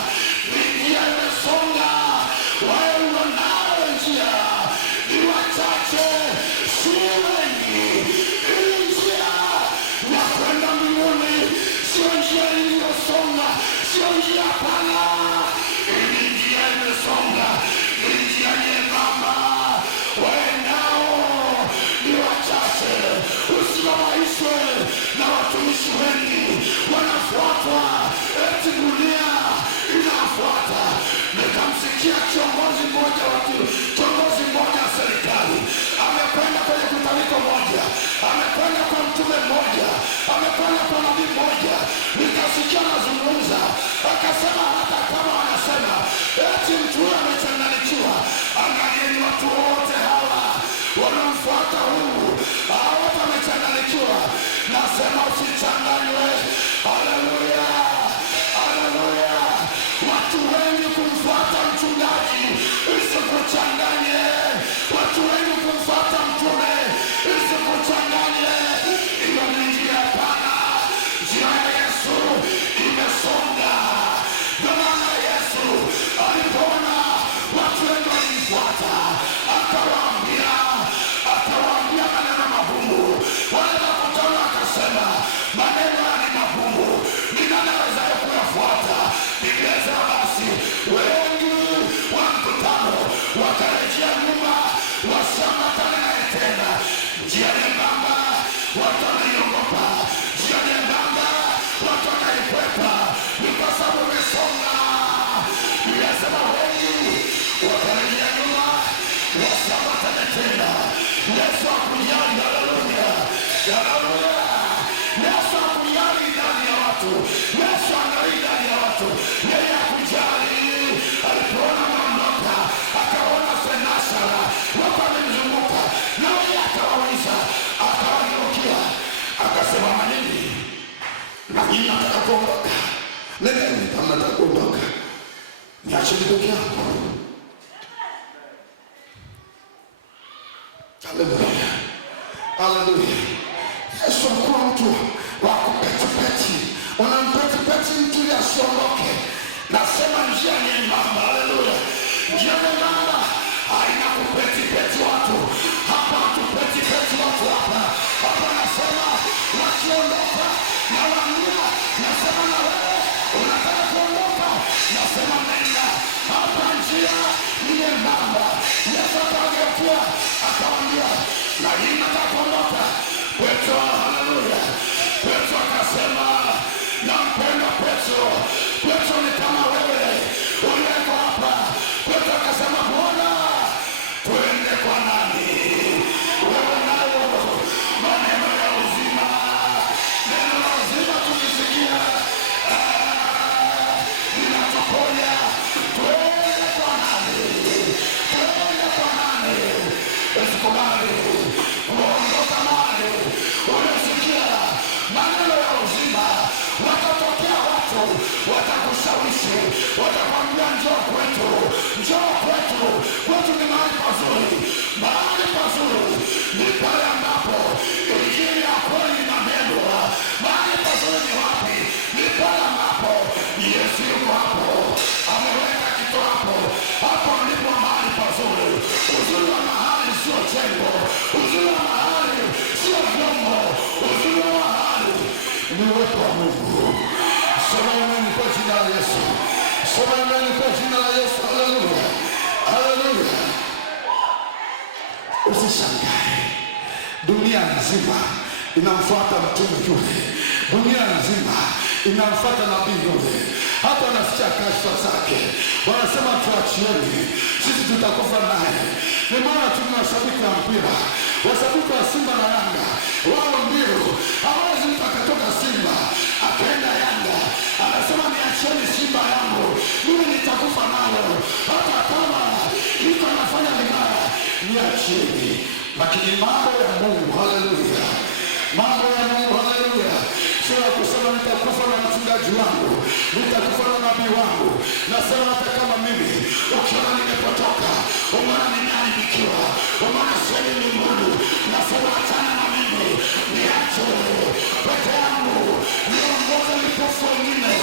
njia imesonga, wale wanao njia ni wachache, si wengi. Njia ya kwenda sio njia pana, ni njia imesonga, ni njia nyembamba, waendao ni wachache. Usibabaishwe na watumishi wengi wanafuatwa, eti dunia inafuata. Nikamsikia kiongozi mmoja wa serikali amekwenda kwenye kutaniko moja, amekwenda kwa mtume mmoja, amekwenda kwa nabii mmoja. Nikasikia nazungumza, akasema hata kama wanasema eti mtu huyu amechanganyikiwa, angalieni watu wote hawa wanamfuata huyu, hawa wote wamechanganyikiwa. Nasema usichanganywe. Haleluya, haleluya. Watu wengi kumfuata mchungaji isikuchanganye, watu wengi kumfuata mtume isikuchanganye. Hiyo ni njia pana, njia ya Yesu imesonga. Ndio maana Yesu alipoona watu wengi walimfuata, akawaambia maneno magumu. Wale makutano akasema maneno ni magumu, ni nani awezaye kuyafuata? Biblia basi wengi wa mkutano wakarejea nyuma, wasiambatane naye tena. Njia nyembamba watu wanaiogopa, njia nyembamba watu wanaikwepa, ni kwa sababu umesonga. Biblia inasema wengi wakarejea nyuma, wasiambatane tena. Yesu hakujali. Haleluya, haleluya. Yesu hakujali idadi ya watu, Yesu angalia idadi ya watu, yeye hakujali. Alipoona mamlaka, akaona senashara watu wamemzunguka, na yeye akawauliza, akawageukia, akasema manini, na mimi nataka kuondoka. Nendeni kama nataka kuondoka, niacheni peke yangu. Haleluya, haleluya. Yesu alikuwa mtu wa kupetipeti, unampetipeti mtu ili asiondoke. Nasema njia nyembamba, haleluya, njia nyembamba haina kupetipeti watu. Hapa hatupetipeti watu hapa. Hapa nasema wakiondoka na waambia, nasema na wewe unataka kuondoka, nasema nenda. Hapa njia ni nyembamba. Yesu akawageukia akawaambia, na mimi nataka kuondoka. Petro, haleluya. Petro akasema, nampenda Petro. Petro ni kama wewe uliyeko hapa. Petro akasema, Bwana, tuende kwa nani? Wewe nayo maneno ya uzima, neno la uzima tukisikia linatuponya. Tuende kwa nani? Tuende kwa nani? Usikubali kuondoka mahali unasikia maneno ya uzima. Watatokea watu watakushawishi, watakwambia njoo kwetu, njoo kwetu. Kwetu ni mahali pazuri. Mahali pazuri ni pale ambapo injili ya kweli inanenwa. Mahali pazuri ni wapi? Ni pale ambapo Yesu yuko hapo, ameweka kitu hapo. Hapo ndipo mahali pazuri. Uzuri wa mahali sio jengo, uzuri wa mahali sio vyombo, uzuri wa mahali ni uwepo wa Mungu. Sema ameni kwa jina la Yesu. Sema ameni kwa jina la Yesu. Haleluya, haleluya. Usishangae, dunia nzima inamfuata mtume yule, dunia nzima inamfuata nabii yule. Hata wanasikia kashfa zake, wanasema tuachieni, sisi tutakufa naye. Ni maana tuna mashabiki wa mpira, washabiki wa Simba na Yanga, wao ndio hawezi mtu akatoka Simba akaenda Yanga anasema niachieni Simba yangu, mimi nitakufa nayo, hata kama iko anafanya vibaya, niachieni. Lakini mambo ya Mungu, haleluya, mambo ya Mungu, haleluya, sio kusema nitakufa na mchungaji wangu, nitakufa na nabii wangu. Nasema hata kama mimi ukiona nimepotoka, umeona nimeharibikiwa, umeona sieni ni Mungu, nasema achana na mimi, niache peke yangu, niongoze vipofu wengine.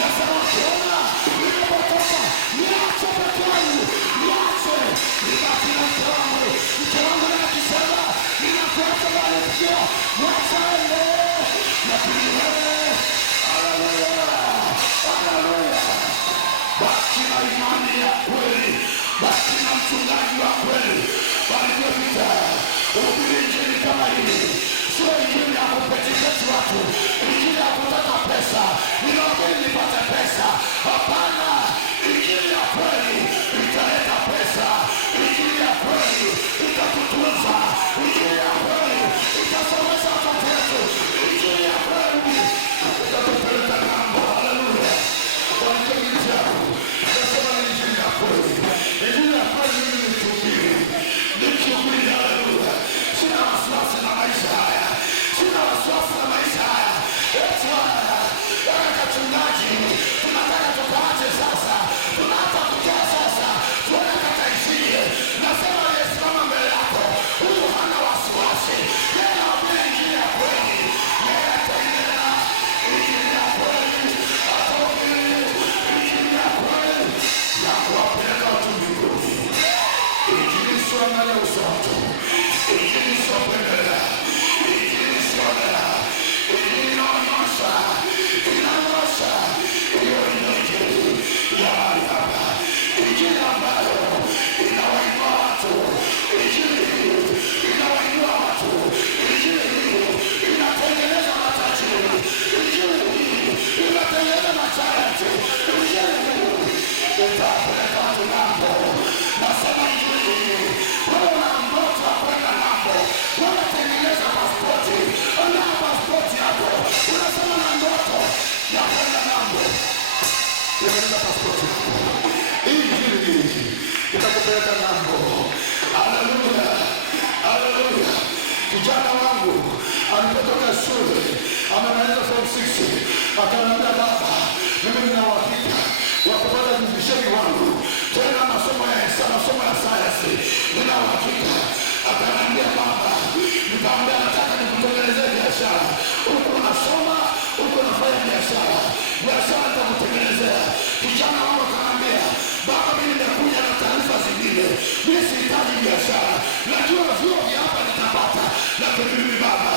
Nasema ukiona nimepotoka, niache peke yangu, niache nibaki na mke wangu. Mke wangu na akisema ninakuacha wale pia, mwacha ende. Lakini wewe, haleluya, haleluya. kweli. Barikiwe vita. Uhubiri injili kama hii. Sio injili ya kupetipeti watu. Injili ya kutaka pesa. Ninaomba nipate pesa. Hapana. Injili ya kweli italeta pesa. Injili ya kweli itakutunza. Injili ya kweli itasomesha watoto wetu. Injili ya kweli itatupeleka ng'ambo. Haleluya. Kwa injili yako. Nasema ni injili ya kweli. Injili ya kweli mimi nituhubiri. Nituhubiri. Haleluya. Sina wasiwasi na maisha haya. Sina wasiwasi na maisha haya. Eti wachungaji tunataka tukaache sasa. Tunataka kutoa sasa. Tuone kata ishie. Nasema aliyesimama mbele yako. Huyu hana wasiwasi. Yeye anahubiri injili ya kweli. Yeye ataendelea injili ya kweli. Atahubiri injili ya kweli. Ya kuwapeleka watu mbinguni. Injili sio angalia uso watu. Injili sio pendelea. Injili sio angalia. Injili inaonyesha. Inaonyesha. Hiyo injili ya hali hapa. Injili ambayo inawainua watu. Injili inawainua watu. Injili inatengeneza matajiri. Injili inatengeneza machaiti. Injili itapeleka watu ng'ambo. Nasema injili wewe una ndoto ya kwenda ng'ambo. Wewe tengeneza pasipoti. Una pasipoti yako. Unasema na ndoto ya kwenda ng'ambo. Tengeneza pasipoti yako. Injili itakupeleka ng'ambo. Haleluya. Haleluya. Kijana wangu alipotoka shule amemaliza form 6 akaniambia, baba, mimi nina uhakika wa kupata divisheni wangu tena masomo ya sayansi. Nina uhakika. Akaniambia, baba, nikamwambia nataka nikutengenezee biashara. Huko unasoma, huko unafanya biashara. Biashara nitakutengenezea. Kijana wangu akaniambia, baba, mimi nimekuja na taarifa zingine. Mimi sihitaji biashara. Najua vyuo vya hapa nitapata. Lakini mimi baba,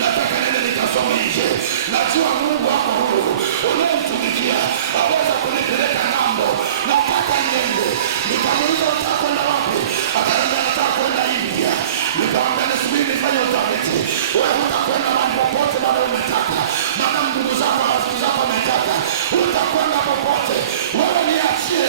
nataka nende nikasome nje. Najua Mungu wako huyu unayemtumikia aweza kunipeleka ng'ambo. Nataka niende. Nikamuuliza, unataka kwenda wapi? Akaniambia, nataka kwenda India. Nikamwambia, nisubiri nifanye utafiti. Wewe utakwenda mahali popote bado umetaka. Maana ndugu zako na rafiki zako wametaka. Utakwenda popote. Wewe niachie.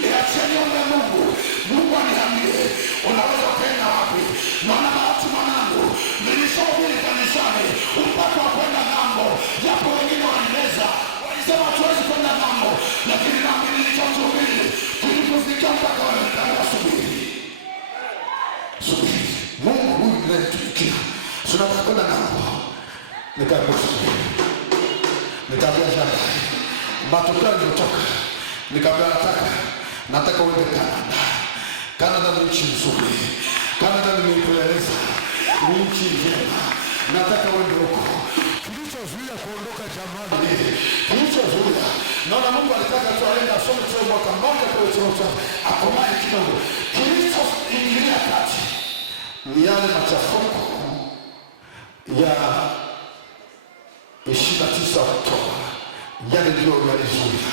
Niachie niombe Mungu. Mungu aniambie unaweza kwenda wapi. Maana bahati mwanangu nilishohubiri kanisani upako wa kwenda ng'ambo. Japo wengine wanimeza. Walisema tuwezi kwenda ng'ambo. Lakini nami nilichohubiri tulipofikia mpaka wanataka subiri. Subiri. Mungu huyu anatufikia. Tunataka kwenda ng'ambo. Nikakusubiri. Nikaambia shamba. Matokeo yalitoka. Nikaambia nataka uende Canada. Canada ni nchi nzuri. Canada nimeipeleleza. Ni nchi njema. Nataka uende huko. Kilichozuia kuondoka jamani. Kilichozuia. Naona Mungu alitaka tu aende asome chuo mwaka mmoja kwa chuo cha akomae kidogo. Kilichoingilia kati ni yale machafuko ya 29 Oktoba. Yale ndio yalizuia.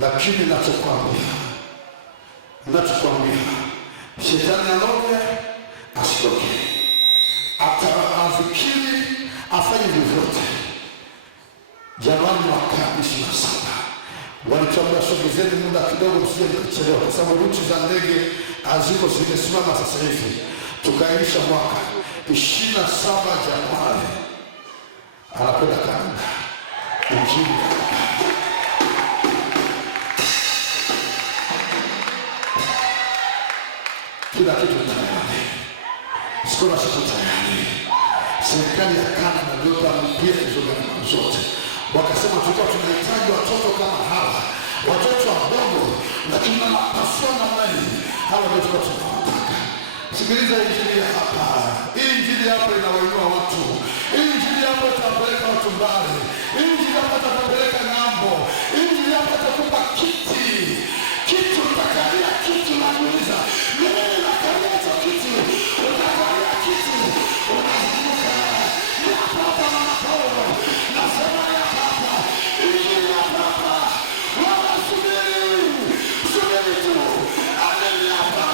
Lakini nachokwambia shetani aloge asitoke. Afikiri afanye vyovyote. Januari mwaka 27 walituambia sogezeni muda kidogo msije mkachelewa, kwa sababu ruti za ndege haziko zimesimama sasa hivi. Tukainisha mwaka 27 Januari anakwenda Canada. Injili kila kitu tayari. Scholarship tayari. Serikali ya Canada ndio pia hizo gharama zote. Wakasema tulikuwa tunahitaji watoto kama hawa. Watoto wadogo lakini wanapaswa na mali. Hawa ndio tulikuwa tunawataka. Sikiliza injili hapa. Hii injili hapa inawainua watu. Hii injili hapa itapeleka watu mbali. Hii injili hapa itapeleka ng'ambo. Hii injili hapa itakupa kiti. Kitu utakalia kitu na muuliza. Mimi nakalia hicho kiti. Utakalia kiti. Unazunguka. Ni hapa mama Paulo. Nasema ya hapa. Injili ya hapa. Wala subiri. Subiri tu. Aneni hapa.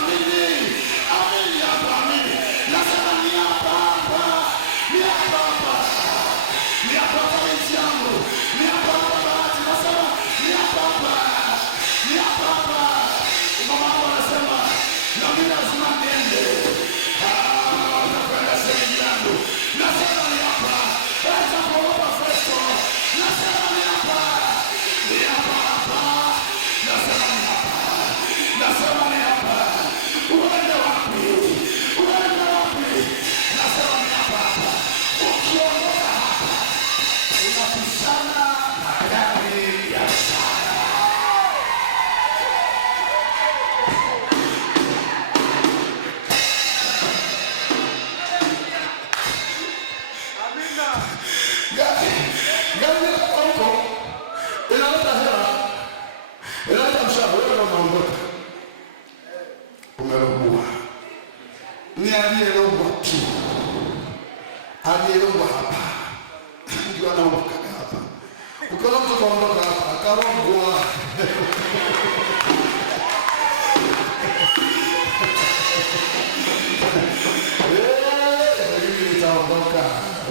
Ukaona mtu kaondoka hapa akarogwa.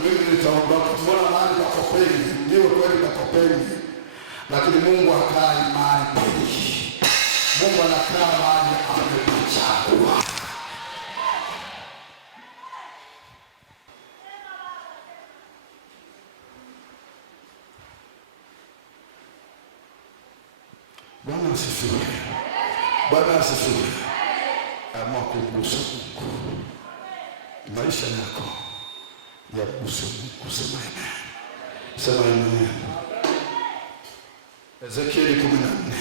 Mimi nitaondoka. Mbona mahali pakopeni? Ndio kweli pakopeni, lakini Mungu akaa imani. Mungu anakaa mahali amekuchagua. Bwana asifiwe. Bwana asifiwe. Amua kumgusa Mungu. Maisha yako yaguse Mungu. Sema amen. Sema amen. Ezekieli 14.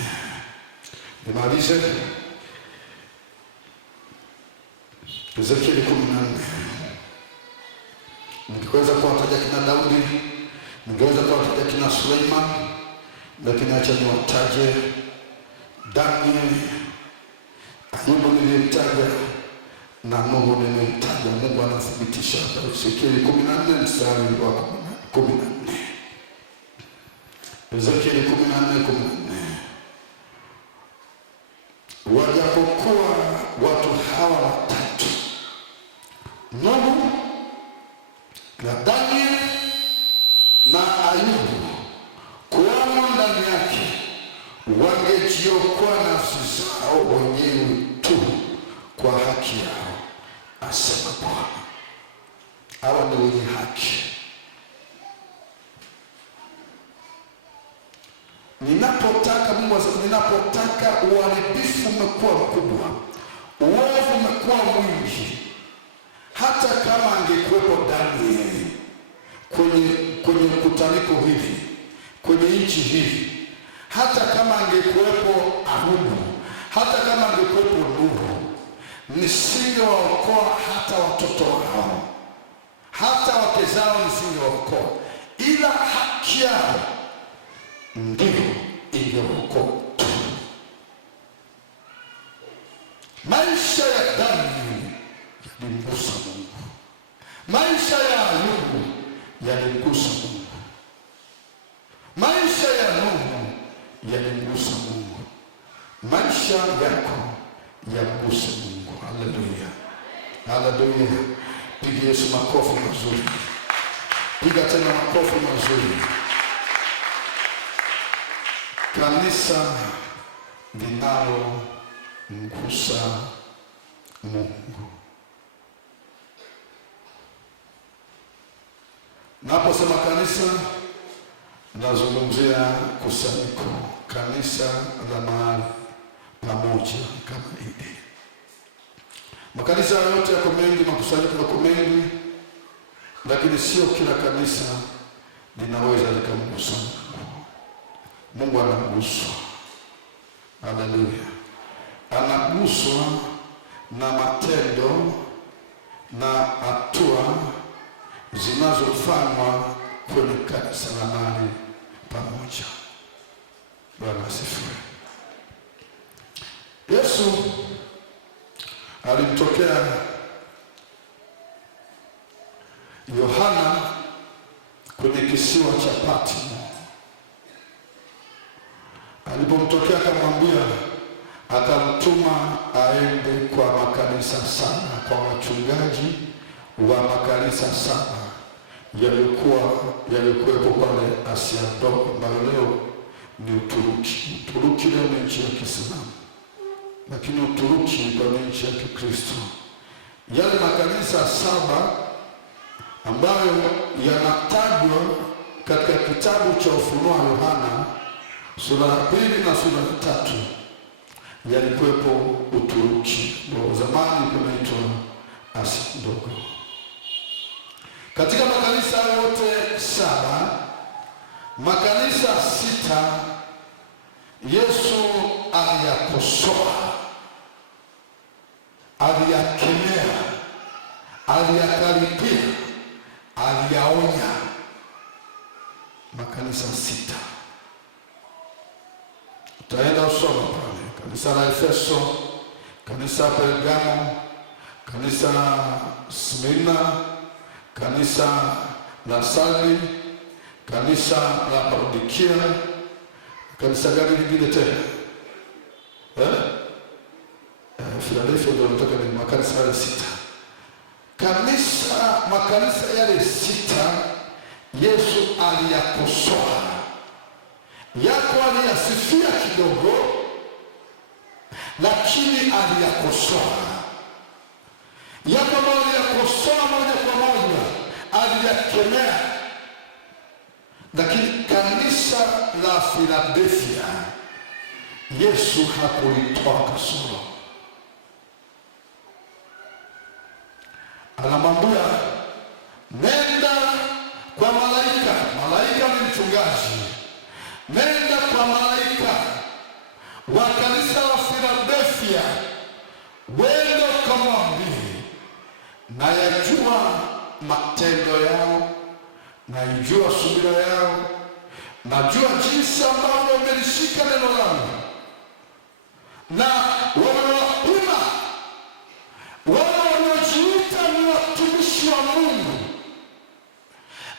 Nimalize. Ezekieli 14. Ningeweza kuwataja kina Daudi, ningeweza kuwataja kina Suleiman, lakini acha niwataje Daniel, Ayubu nilimtaja na Nuhu nilimtaja. Mungu anathibitisha. Ezekieli 14 mstari wa 14. Ezekieli 14:14. Wajapokuwa watu hawa watatu, Nuhu na Daniel na Ayubu, kuwamo ndani yake, wangejiokoa nafsi zao wenyewe tu kwa haki yao, asema Bwana. Hawa ni wenye haki. Ninapotaka uharibifu umekuwa mkubwa, uovu umekuwa mwingi, hata kama angekuwepo Danieli kwenye kutaniko hili, kwenye nchi hii, hata kama angekuwepo Ayubu, hata kama angekuwepo Nuhu, nisingewaokoa hata watoto wao, hata wake zao nisingewaokoa, ila haki yao ndio ingewaokoa. Maisha ya Danieli yalimgusa Mungu. Maisha ya Ayubu yalimgusa Mungu. Maisha ya Nuhu yalimgusa Mungu. Maisha yako yamguse Mungu. Haleluya, haleluya. Piga Yesu makofi mazuri. Piga tena makofi mazuri. Kanisa linalo mgusa Mungu. Naposema kanisa, nazungumzia kusanyiko, kanisa la mahali pamoja kama hili. Makanisa yote yako mengi, makusanyiko yako mengi, lakini sio kila kanisa linaweza likamgusa Mungu. Mungu anaguswa. Haleluya. Anaguswa na matendo na hatua zinazofanywa kwenye kanisa la mahali pamoja. Bwana asifiwe. Yesu alimtokea Yohana kwenye kisiwa cha Patmo. Alipomtokea akamwambia, akamtuma aende kwa makanisa sana, kwa wachungaji wa makanisa sana yalikuwepo pale Asia Ndogo, ambayo leo ni Uturuki. Uturuki leo ni nchi ya Kiislamu, lakini Uturuki ni nchi ya Kikristo. Yale makanisa saba ambayo yanatajwa katika kitabu cha Ufunuo wa Yohana sura ya 2 na sura ya 3 yalikuwepo Uturuki, kwa zamani kunaitwa Asia Ndogo. Katika makanisa yote saba, makanisa 6 Yesu aliyakosoa, aliyakemea, aliyakaripia, aliyaonya. Makanisa 6. Utaenda usoma pale. Kanisa la Efeso, kanisa la Pergamo, kanisa la Smyrna, kanisa la Sardi, kanisa la Laodikia. Kanisa gani lingine tena? Philadelphia ndio nataka ni makanisa yale 6. Makanisa yale 6 Yesu aliyakosoa. Yako aliyasifia kidogo, lakini aliyakosoa. Yako aliyakosoa moja kwa moja, aliyakemea. Lakini kanisa la Philadelphia Yesu hakulitoa kasoro. Anamwambia, nenda kwa malaika. Malaika ni mchungaji. Nenda kwa malaika wa kanisa la Philadelphia, wende ukamwambie, nayajua matendo yao, naijua subira yao, najua jinsi ambavyo wamelishika neno langu, na wamewapima wale wanaojiita ni watumishi wa Mungu,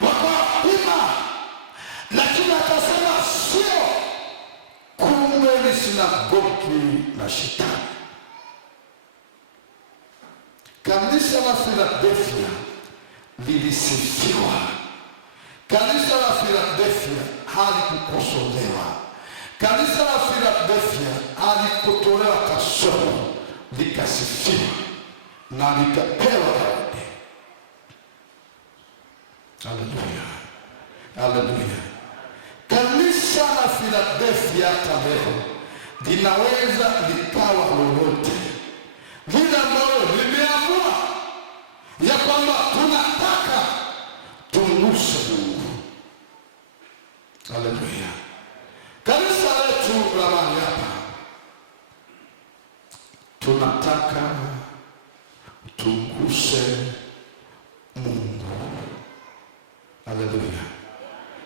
wakawapima, lakini akasema sio, kumbe ni sinagogi la Shetani. Kanisa la Philadelphia lilisifiwa. Kanisa la Philadelphia halikukosolewa. Kanisa la Philadelphia halikutolewa kasoro, likasifiwa na likapewa zawadi. Haleluya, haleluya. Kanisa la Philadelphia hata leo linaweza likawa lolote lile ambalo limeamua ya kwamba tunataka tumguse Mungu. Haleluya. Kanisa letu la mahali hapa tunataka tumguse